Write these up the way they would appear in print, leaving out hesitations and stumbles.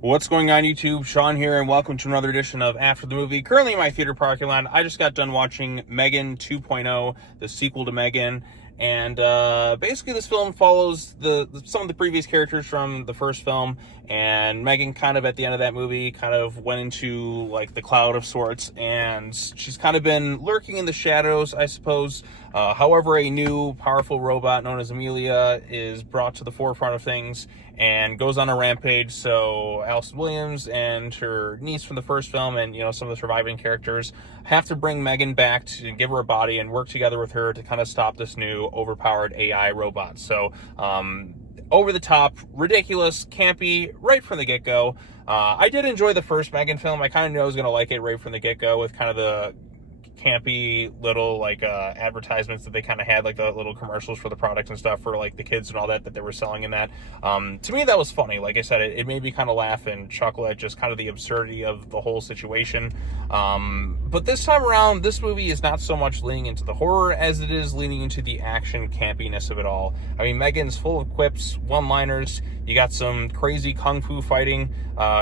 What's going on, YouTube? Sean here, and welcome to another edition of After the Movie. Currently in my theater parking lot, I just got done watching M3GAN 2.0, the sequel to M3GAN, and basically this film follows some of the previous characters from the first film, and M3GAN kind of at the end of that movie kind of went into like the cloud of sorts, and she's kind of been lurking in the shadows, I suppose. However, a new powerful robot known as Amelia is brought to the forefront of things and goes on a rampage. So Allison Williams and her niece from the first film, and some of the surviving characters, have to bring M3GAN back to give her a body and work together with her to kind of stop this new overpowered AI robot. So over the top, ridiculous, campy right from the get-go. I did enjoy the first M3GAN film. I kind of knew I was going to like it right from the get-go, with kind of the campy little advertisements that they kind of had, like the little commercials for the products and stuff for like the kids and all that they were selling in that. To me, that was funny. Like I said, it made me kind of laugh and chuckle at just kind of the absurdity of the whole situation. But this time around, this movie is not so much leaning into the horror as it is leaning into the action campiness of it all. I mean, M3GAN's full of quips, one-liners. You got some crazy kung fu fighting.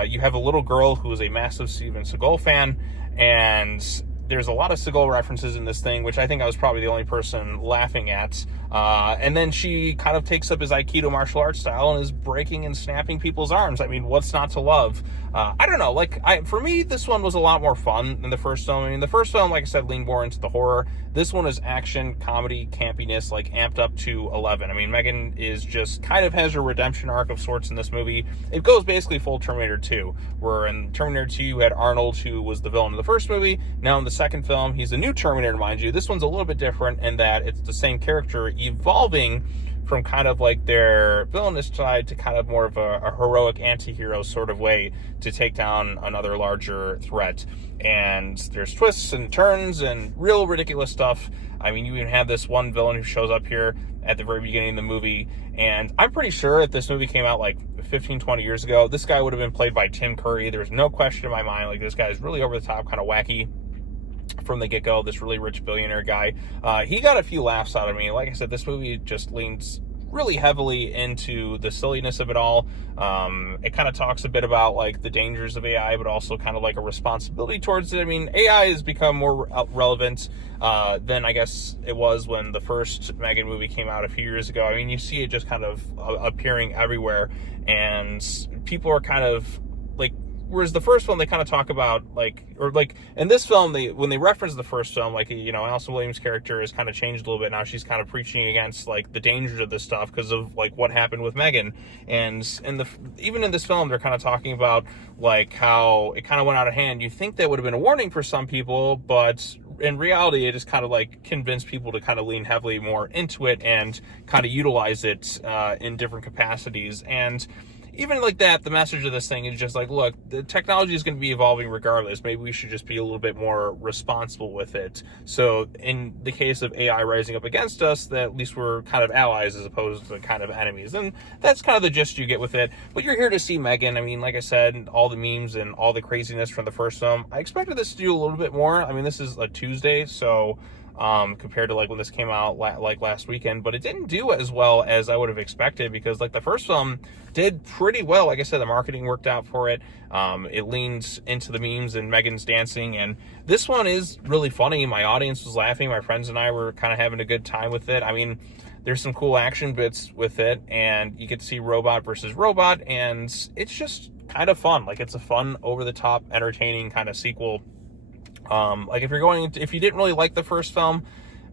You have a little girl who is a massive Steven Seagal fan, and there's a lot of Seagal references in this thing, which I think I was probably the only person laughing at. And then she kind of takes up his Aikido martial arts style and is breaking and snapping people's arms. I mean, what's not to love? I don't know. For me, this one was a lot more fun than the first film. I mean, the first film, like I said, leaned more into the horror. This one is action, comedy, campiness, amped up to 11. I mean, M3GAN is just kind of has her redemption arc of sorts in this movie. It goes basically full Terminator 2, where in Terminator 2 you had Arnold, who was the villain of the first movie. Now in the second film, he's a new Terminator, mind you. This one's a little bit different in that it's the same character evolving from kind of like their villainous side to kind of more of a heroic anti-hero sort of way to take down another larger threat. And there's twists and turns and real ridiculous stuff. I mean, you even have this one villain who shows up here at the very beginning of the movie, and I'm pretty sure if this movie came out like 15, 20 years ago, this guy would have been played by Tim Curry. There's no question in my mind. Like, this guy is really over the top, kind of wacky from the get-go, this really rich billionaire guy. He got a few laughs out of me. Like I said, this movie just leans really heavily into the silliness of it all. It kind of talks a bit about like the dangers of AI, but also kind of like a responsibility towards it. I mean, AI has become more relevant than I guess it was when the first M3GAN movie came out a few years ago. I mean, you see it just kind of appearing everywhere, and people are kind of like, whereas the first film, they kind of talk about in this film, when they reference the first film, Allison Williams' character has kind of changed a little bit. Now she's kind of preaching against like the dangers of this stuff because of like what happened with M3GAN. And even in this film, they're kind of talking about like how it kind of went out of hand. You think that would have been a warning for some people, but in reality, it just kind of like convinced people to kind of lean heavily more into it and kind of utilize it in different capacities. And even like that, the message of this thing is just like, look, the technology is going to be evolving regardless. Maybe we should just be a little bit more responsible with it. So in the case of AI rising up against us, that at least we're kind of allies as opposed to kind of enemies. And that's kind of the gist you get with it. But you're here to see M3GAN. I mean, like I said, all the memes and all the craziness from the first film. I expected this to do a little bit more. I mean, this is a Tuesday, so compared to like when this came out like last weekend, but it didn't do as well as I would have expected, because like the first film did pretty well. Like I said, the marketing worked out for it. It leans into the memes and M3GAN's dancing, and this one is really funny. My audience was laughing. My friends and I were kind of having a good time with it. I mean, there's some cool action bits with it, and you get to see robot versus robot, and it's just kind of fun. Like, it's a fun, over-the-top, entertaining kind of sequel. If you didn't really like the first film,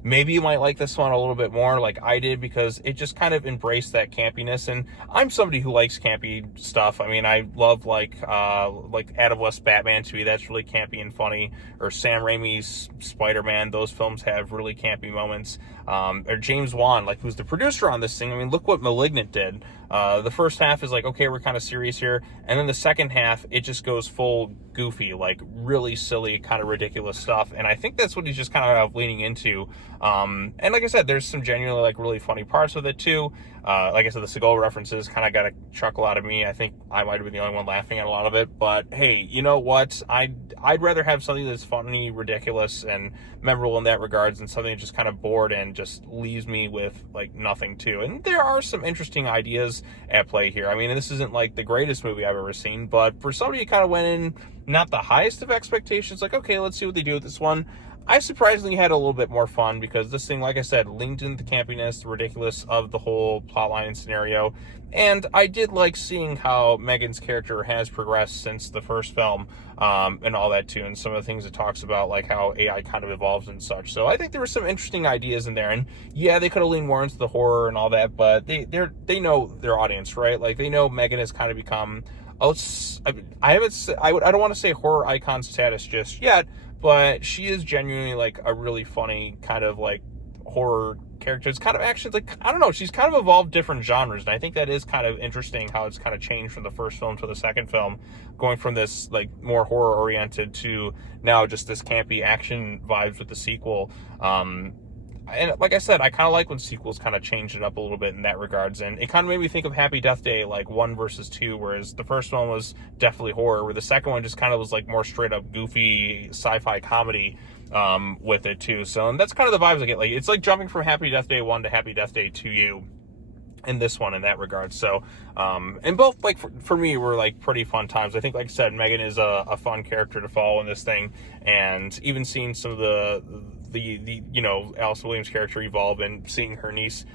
maybe you might like this one a little bit more, like I did, because it just kind of embraced that campiness. And I'm somebody who likes campy stuff. I mean, I love like Adam West Batman to me. That's really campy and funny. Or Sam Raimi's Spider-Man. Those films have really campy moments. Or James Wan, like, who's the producer on this thing. I mean, look what *Malignant* did. The first half is like, okay, we're kind of serious here, and then the second half, it just goes full goofy, like really silly, kind of ridiculous stuff. And I think that's what he's just kind of leaning into. And like I said, there's some genuinely like really funny parts with it too. Like I said, the Seagull references kind of got a chuckle out of me. I think I might have been the only one laughing at a lot of it. But hey, you know what? I'd rather have something that's funny, ridiculous, and memorable in that regards than something that's just kind of bored and just leaves me with like nothing too. And there are some interesting ideas at play here. I mean, this isn't like the greatest movie I've ever seen, but for somebody who kind of went in not the highest of expectations, like, okay, let's see what they do with this one, I surprisingly had a little bit more fun because this thing, like I said, leaned into the campiness, the ridiculous of the whole plotline and scenario. And I did like seeing how Megan's character has progressed since the first film, and all that too, and some of the things it talks about, like how AI kind of evolves and such. So I think there were some interesting ideas in there. And yeah, they could have leaned more into the horror and all that, but they know their audience, right? Like, they know Megan has kind of become, I don't want to say horror icon status just yet, but she is genuinely like a really funny kind of like horror character. It's kind of actually like, I don't know, she's kind of evolved different genres, and I think that is kind of interesting how it's kind of changed from the first film to the second film, going from this like more horror oriented to now just this campy action vibes with the sequel. And like I said, I kind of like when sequels kind of change it up a little bit in that regards, and it kind of made me think of Happy Death Day, like 1 versus 2, whereas the first one was definitely horror, where the second one just kind of was like more straight up goofy sci-fi comedy with it too. So, and that's kind of the vibes I get. Like, it's like jumping from Happy Death Day 1 to Happy Death Day 2U in this one in that regard. So and both, like, for me, were like pretty fun times. I think, like I said, Megan is a fun character to follow in this thing, and even seeing some of the you know, Allison Williams' character evolve, and seeing her niece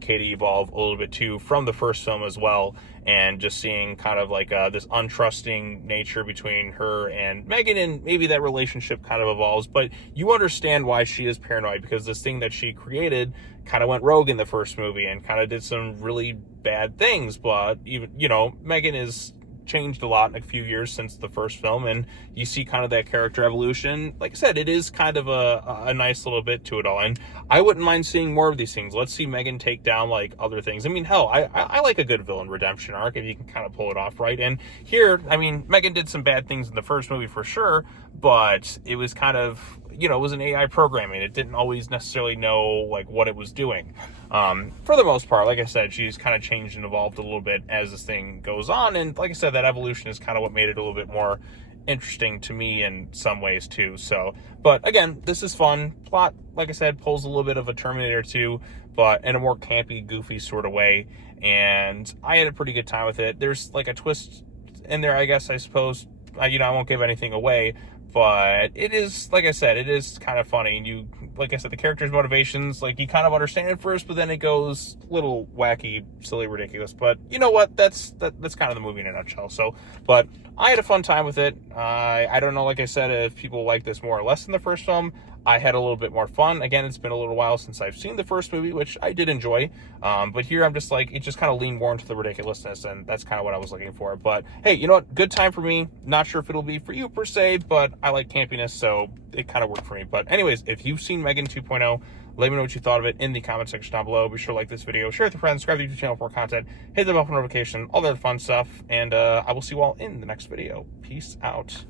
Katie evolve a little bit too from the first film as well, and just seeing kind of like this untrusting nature between her and Megan, and maybe that relationship kind of evolves, but you understand why she is paranoid, because this thing that she created kind of went rogue in the first movie and kind of did some really bad things. But even, you know, Megan is changed a lot in a few years since the first film, and you see kind of that character evolution. Like I said, it is kind of a nice little bit to it all, and I wouldn't mind seeing more of these things. Let's see Megan take down like other things. I mean, hell, I like a good villain redemption arc if you can kind of pull it off right. And here, I mean, Megan did some bad things in the first movie for sure, but it was kind of, you know, it was an AI programming. It didn't always necessarily know like what it was doing. For the most part, like I said, she's kind of changed and evolved a little bit as this thing goes on. And like I said, that evolution is kind of what made it a little bit more interesting to me in some ways too. So, but again, this is fun. Plot, like I said, pulls a little bit of a Terminator 2, but in a more campy, goofy sort of way. And I had a pretty good time with it. There's like a twist in there, I guess, I suppose. You know, I won't give anything away, but it is, like I said, it is kind of funny. And you, like I said, the character's motivations, like, you kind of understand it first, but then it goes a little wacky, silly, ridiculous. But you know what? That's kind of the movie in a nutshell. So, but I had a fun time with it. I don't know, like I said, if people like this more or less than the first film. I had a little bit more fun. Again, it's been a little while since I've seen the first movie, which I did enjoy. But here I'm just like, it just kind of leaned more into the ridiculousness, and that's kind of what I was looking for. But hey, you know what? Good time for me. Not sure if it'll be for you per se, but I like campiness, so it kind of worked for me. But anyways, if you've seen M3GAN 2.0, let me know what you thought of it in the comment section down below. Be sure to like this video, share it with your friends, subscribe to the YouTube channel for more content, hit the bell for notification, all that fun stuff, and I will see you all in the next video. Peace out.